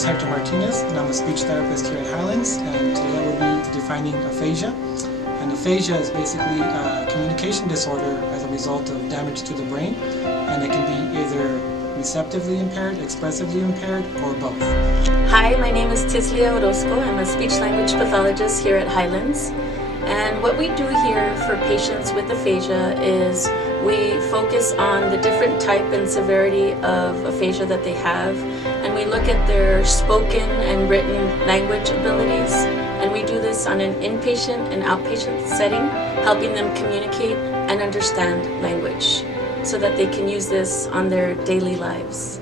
is Hector Martinez, and I'm a speech therapist here at Highlands, and today I will be defining aphasia. And aphasia is basically a communication disorder as a result of damage to the brain, and it can be either receptively impaired, expressively impaired, or both. Hi, my name is Tislia Orozco. I'm a speech-language pathologist here at Highlands. And what we do here for patients with aphasia is we focus on the different type and severity of aphasia that they have, and we look at their spoken and written language abilities. And we do this on an inpatient and outpatient setting, helping them communicate and understand language so that they can use this on their daily lives.